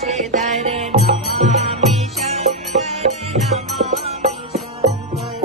विषधर नमामि शंकर नमामि शंकर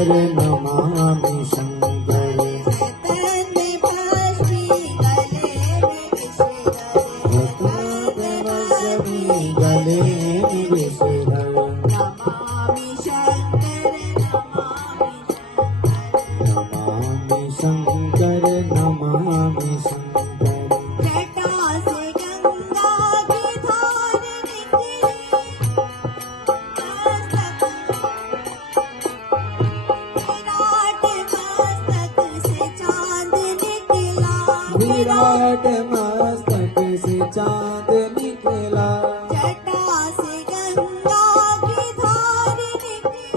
नमामि शंकर गले में विषधर नमामि शंकर नमामि शंकर नमामि शंकर जटा से गंगा की धार निकली विराट मस्तक से चांद निकला जटा से गंगा की धार निकली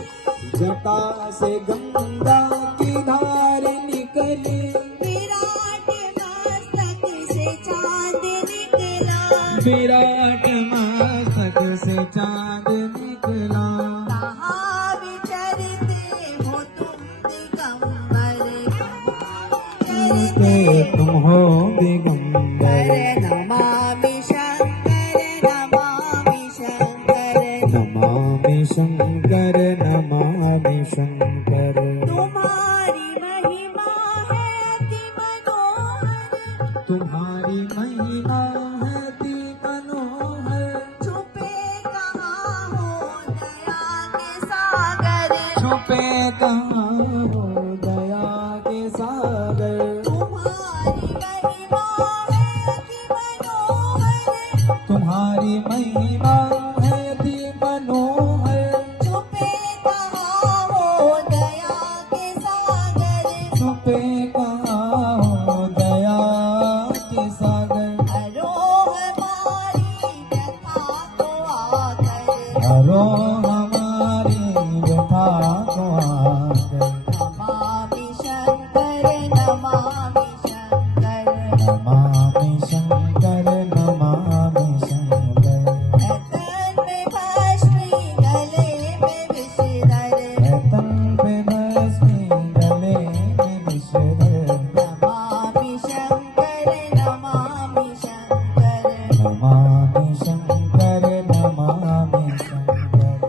जटा से गंगा की धार निकली विराट मस्तक से चांद निकला विराट मस्तक से चांद निकला कहाँ विचरते हो तुम दिगंबर तुम हो दिगंबर नमामि शंकर नमामि शंकर नमामि शंकर नमामि शंकर तुम्हारी महिमा है अति मनोहर तुम्हारी महिमा है अति मनोहर छुपे कहाँ हो दया के सागर छुपे कहाँ हो दया के सागर तुम्हारी महिमा है अति मनोहर तुम्हारी महिमा है अति मनोहर छुपे कहाँ हो दया के सागर छुपे कहाँ हो दया के सागर हरो हमारी व्यथा को आकर हरो नमामि शंकर नमामि शंकर नमामि शंकर तन पे भस्मी गले में विषधर नमामि शंकर नमामि शंकर नमामि शंकर नमामि शंकर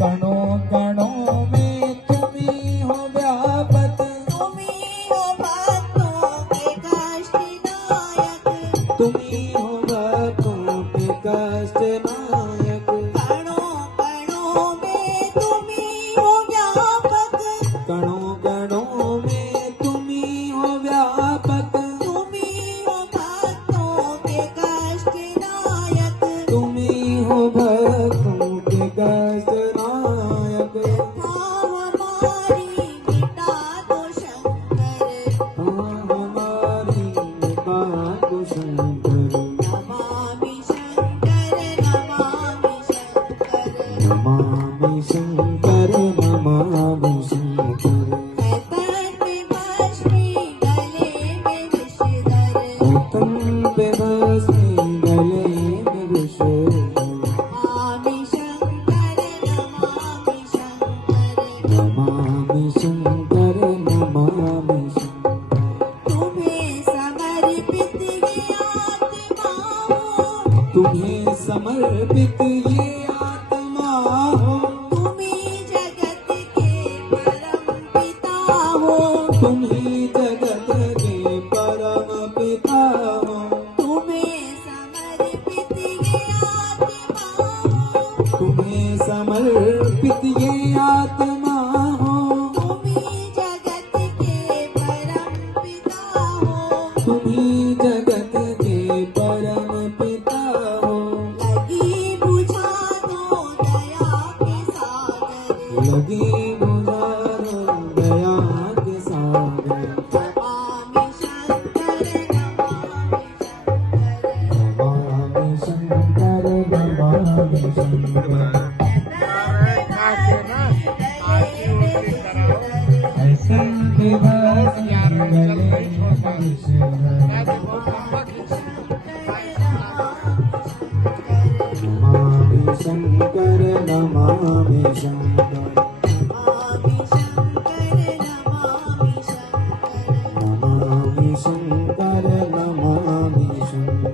कणों कणों में तुम ही हो व्यापक तुम ही हो भक्तों के कष्ट नायक तुम ही हो भक्तों के कष्ट नायक कणों कणों में तुम ही हो व्यापक कणों कणों में तुम ही हो व्यापक तुम ही हो भक्तों के कष्ट नायक तुम ही हो भक्तों के कष्ट नायक हमारी मिटा दो शंकर हमारी मिटा दो शंकर नमामि शंकर नमामि शंकर नमामि शंकर नमामि शंकर तन पे भस्मी गले में विषधर नमामि नमामि शंकर नमामि शंकर तुम्हें समर्पित ये आत्मा हो तुम ही जगत के परम पिता हो तुम ही जगत के परम पिता हो, तुम्हें समर्पित ये आत्मा हो, तुम्हें समर्पित ये आत्मा हो, तुम्ही जगत के परम पिता हो, तुम्ही जगत के परम पिता हो। लगी बुझा दो दया के सागर, लगी बुझारो दया के सागर, नमामि शंकर नमामि शंकर। नमामि शंकर नमामि शंकर। ऐसे दिवस गले नमामि शंकर नमामि शंकर नमामि शंकर नमामि शंकर।